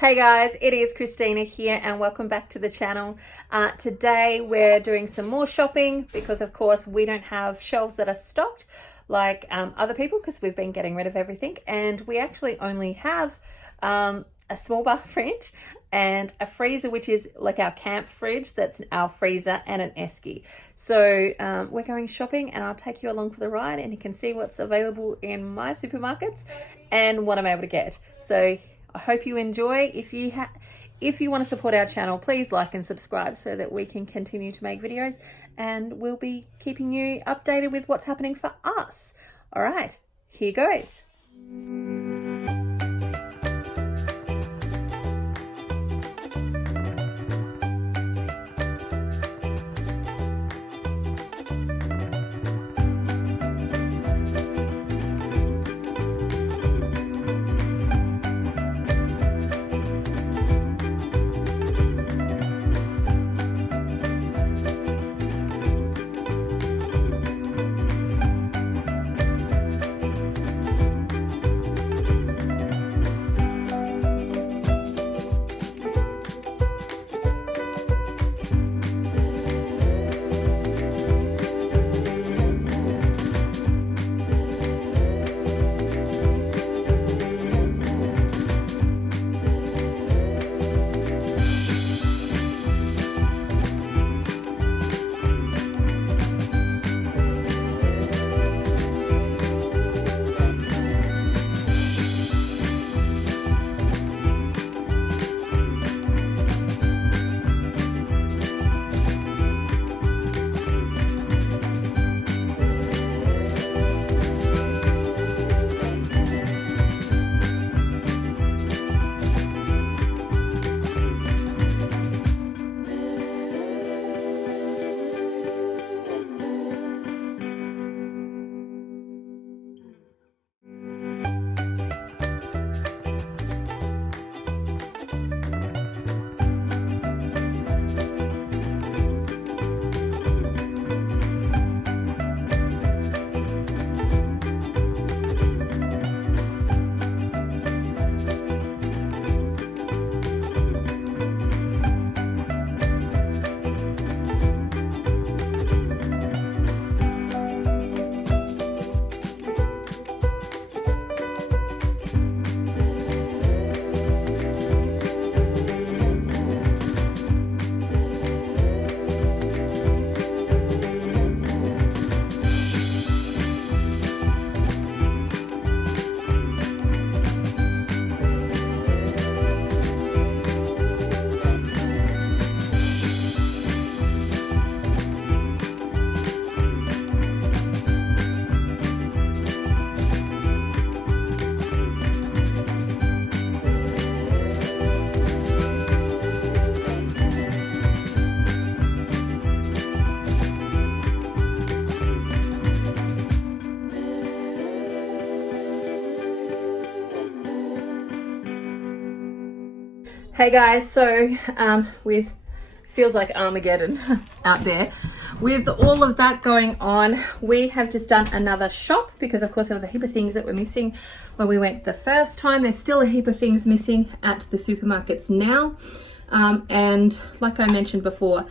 Hey guys, it is Christina here and welcome back to the channel. Today we're doing some more shopping because of course we don't have shelves that are stocked like other people because we've been getting rid of everything, and we actually only have a small bar fridge and a freezer, which is like our camp fridge. That's our freezer, and an esky. So we're going shopping and I'll take you along for the ride and you can see what's available in my supermarkets and what I'm able to get. So I hope you enjoy. If you want to support our channel, please like and subscribe so that we can continue to make videos, and we'll be keeping you updated with what's happening for us. All right, here goes. Hey guys, so with feels like Armageddon out there, with all of that going on, we have just done another shop because of course there was a heap of things that were missing when we went the first time. There's still a heap of things missing at the supermarkets now, and like I mentioned before,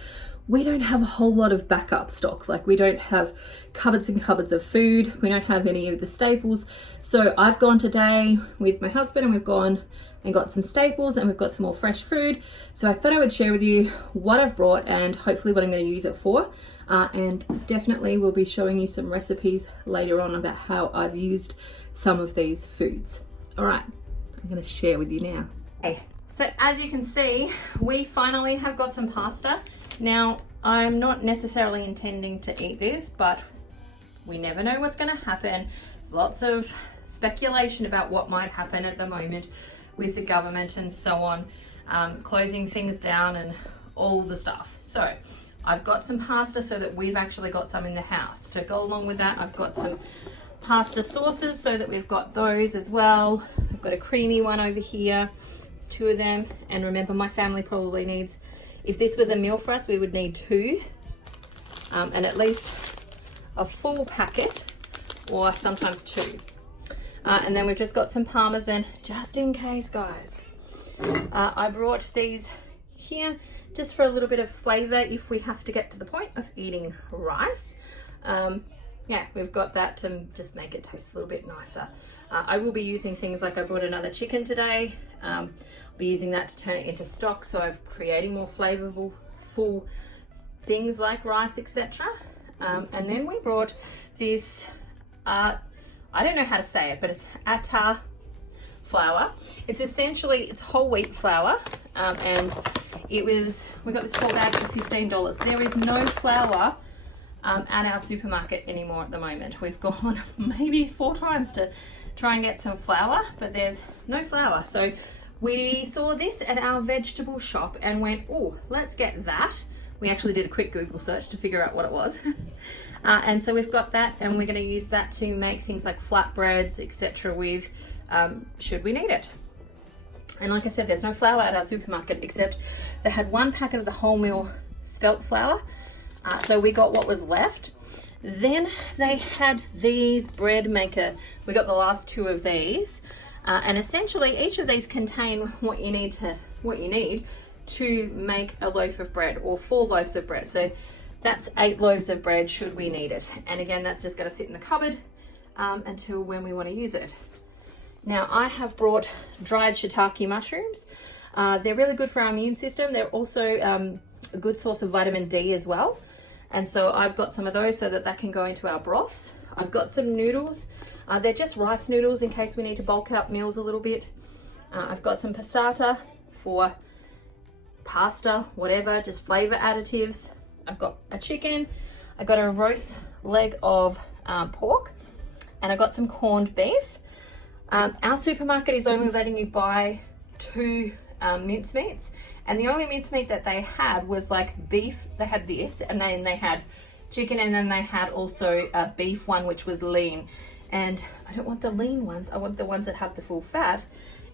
we don't have a whole lot of backup stock. Like, we don't have cupboards and cupboards of food. We don't have any of the staples. So I've gone today with my husband and we've gone and got some staples and we've got some more fresh food. So I thought I would share with you what I've brought and hopefully what I'm going to use it for. And definitely we'll be showing you some recipes later on about how I've used some of these foods. All right, I'm going to share with you now. Okay, so as you can see, we finally have got some pasta. Now, I'm not necessarily intending to eat this, but we never know what's going to happen. There's lots of speculation about what might happen at the moment with the government and so on, closing things down and all the stuff. So I've got some pasta so that we've actually got some in the house. To go along with that, I've got some pasta sauces so that we've got those as well. I've got a creamy one over here. There's two of them. And remember, my family probably needs, if this was a meal for us, we would need two, and at least a full packet, or sometimes two. And then we've just got some Parmesan, just in case, guys. I brought these here just for a little bit of flavor if we have to get to the point of eating rice. Yeah, we've got that to just make it taste a little bit nicer. I will be using things like I bought another chicken today. I'll be using that to turn it into stock, so I'm creating more flavorful full things like rice, etc. And then we brought this, I don't know how to say it, but it's atta flour. It's essentially, it's whole wheat flour, and we got this whole bag for $15. There is no flour at our supermarket anymore at the moment. We've gone maybe 4 times to try and get some flour, but there's no flour. So we saw this at our vegetable shop and went, oh, let's get that. We actually did a quick Google search to figure out what it was. And so we've got that, and we're going to use that to make things like flatbreads, etc. with, should we need it. And like I said, there's no flour at our supermarket, except they had 1 packet of the wholemeal spelt flour. So we got what was left. Then they had these bread maker. We got the last 2 of these. And essentially each of these contain what you need to make a loaf of bread, or 4 loaves of bread. So that's 8 loaves of bread should we need it. And again, that's just going to sit in the cupboard until when we want to use it. Now I have brought dried shiitake mushrooms. They're really good for our immune system. They're also a good source of vitamin D as well. And so I've got some of those so that can go into our broths. I've got some noodles. They're just rice noodles in case we need to bulk up meals a little bit. I've got some passata for pasta, whatever, just flavor additives. I've got a chicken. I got a roast leg of pork, and I got some corned beef. Our supermarket is only letting you buy 2 mincemeats, and the only mincemeat that they had was like beef. They had this, and then they had chicken, and then they had also a beef one which was lean, and I don't want the lean ones. I want the ones that have the full fat.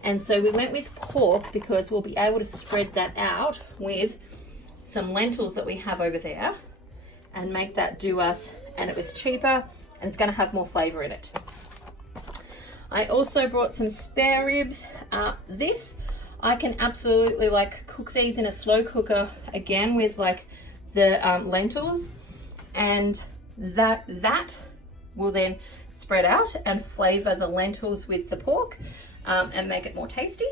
And so we went with pork because we'll be able to spread that out with some lentils that we have over there and make that do us, and it was cheaper and it's going to have more flavor in it. I also brought some spare ribs. This I can absolutely like cook these in a slow cooker again with like the lentils, and that will then spread out and flavor the lentils with the pork and make it more tasty.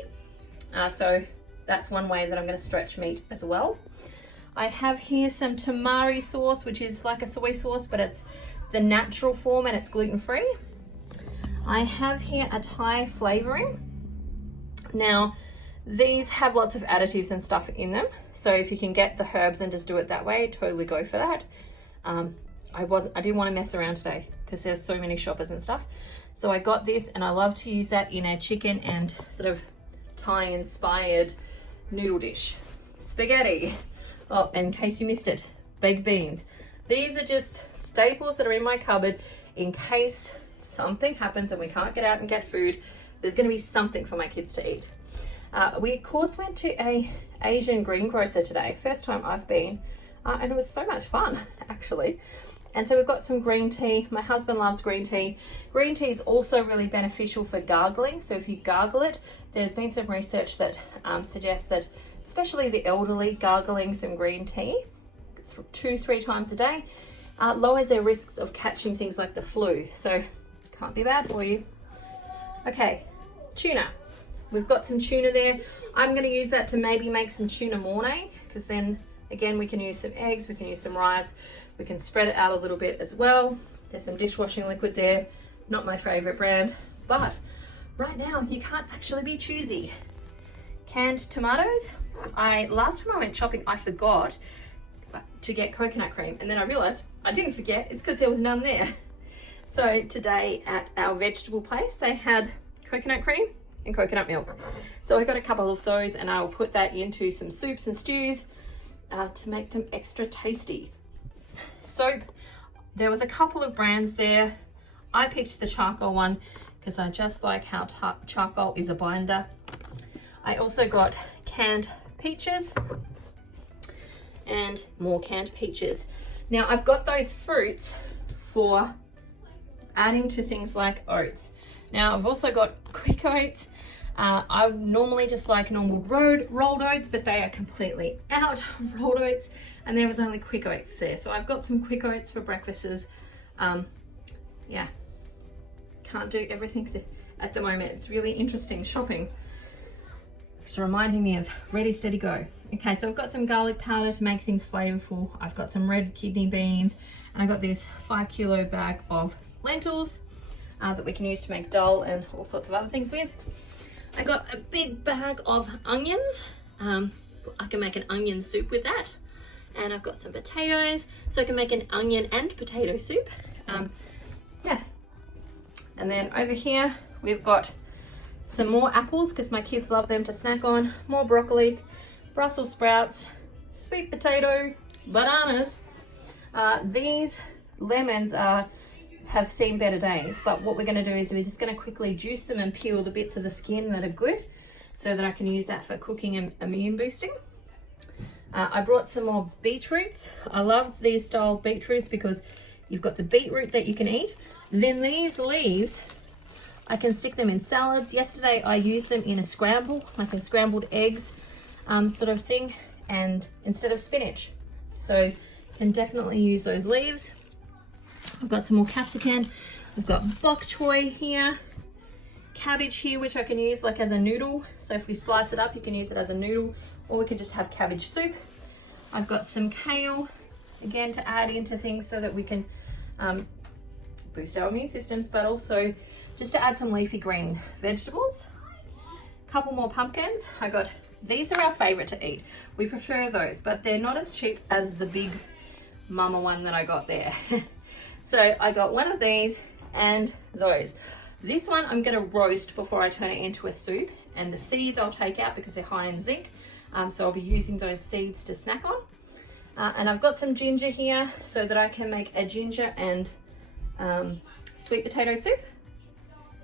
So that's one way that I'm going to stretch meat as well. I have here some tamari sauce, which is like a soy sauce, but it's the natural form and it's gluten-free. I have here a Thai flavoring. Now, these have lots of additives and stuff in them, so if you can get the herbs and just do it that way, totally go for that. I didn't want to mess around today because there's so many shoppers and stuff. So I got this, and I love to use that in a chicken and sort of Thai inspired noodle dish. Spaghetti. Oh, in case you missed it, baked beans. These are just staples that are in my cupboard in case something happens and we can't get out and get food. There's going to be something for my kids to eat. We of course went to a Asian greengrocer today. First time I've been, and it was so much fun actually. And so we've got some green tea. My husband loves green tea. Green tea is also really beneficial for gargling. So if you gargle it, there's been some research that suggests that especially the elderly, gargling some green tea 2-3 times a day lowers their risks of catching things like the flu. So can't be bad for you. Okay, tuna. We've got some tuna there. I'm going to use that to maybe make some tuna mornay, because then again we can use some eggs, we can use some rice, we can spread it out a little bit as well. There's some dishwashing liquid there. Not my favorite brand, but right now you can't actually be choosy. Canned tomatoes. Last time I went shopping, I forgot to get coconut cream, and then I realized I didn't forget. It's because there was none there. So today at our vegetable place, they had coconut cream and coconut milk. So I got a couple of those, and I will put that into some soups and stews to make them extra tasty. Soap. There was a couple of brands there. I picked the charcoal one because I just like how charcoal is a binder. I also got canned peaches and more canned peaches. Now I've got those fruits for adding to things like oats. Now I've also got Quick Oats. I normally just like normal rolled oats, but they are completely out of rolled oats, and there was only quick oats there. So I've got some quick oats for breakfasts. Yeah, can't do everything at the moment. It's really interesting shopping. It's reminding me of ready, steady, go. Okay, so I've got some garlic powder to make things flavorful. I've got some red kidney beans, and I got this 5 kilo bag of lentils that we can use to make dal and all sorts of other things with. I got a big bag of onions. I can make an onion soup with that. And I've got some potatoes, so I can make an onion and potato soup. Yes. And then over here, we've got some more apples because my kids love them to snack on. More broccoli, Brussels sprouts, sweet potato, bananas. These lemons have seen better days, but what we're going to do is we're just going to quickly juice them and peel the bits of the skin that are good so that I can use that for cooking and immune boosting. I brought some more beetroots. I love these style beetroots because you've got the beetroot that you can eat. Then these leaves, I can stick them in salads. Yesterday I used them in a scramble, like a scrambled eggs sort of thing, and instead of spinach. So can definitely use those leaves. I've got some more capsicum. I've got bok choy here, cabbage here, which I can use like as a noodle. So if we slice it up, you can use it as a noodle, or we can just have cabbage soup. I've got some kale, again, to add into things so that we can boost our immune systems, but also just to add some leafy green vegetables. A couple more pumpkins. These are our favorite to eat. We prefer those, but they're not as cheap as the big mama one that I got there. So I got one of these and those. This one I'm going to roast before I turn it into a soup, and the seeds I'll take out because they're high in zinc. So I'll be using those seeds to snack on. And I've got some ginger here so that I can make a ginger and sweet potato soup.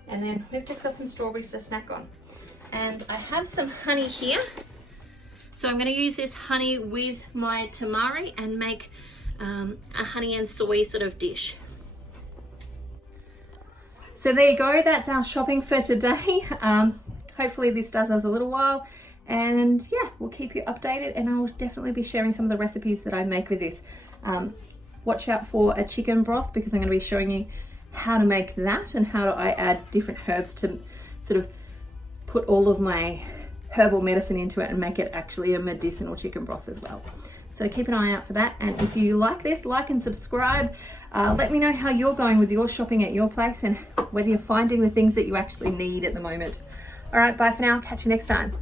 And then we've just got some strawberries to snack on. And I have some honey here. So I'm going to use this honey with my tamari and make a honey and soy sort of dish. So there you go, that's our shopping for today. Hopefully this does us a little while, and yeah, we'll keep you updated, and I will definitely be sharing some of the recipes that I make with this. Watch out for a chicken broth because I'm going to be showing you how to make that and how I add different herbs to sort of put all of my herbal medicine into it and make it actually a medicinal chicken broth as well. So keep an eye out for that, and if you like this, like and subscribe. Let me know how you're going with your shopping at your place and whether you're finding the things that you actually need at the moment. All right, bye for now. Catch you next time.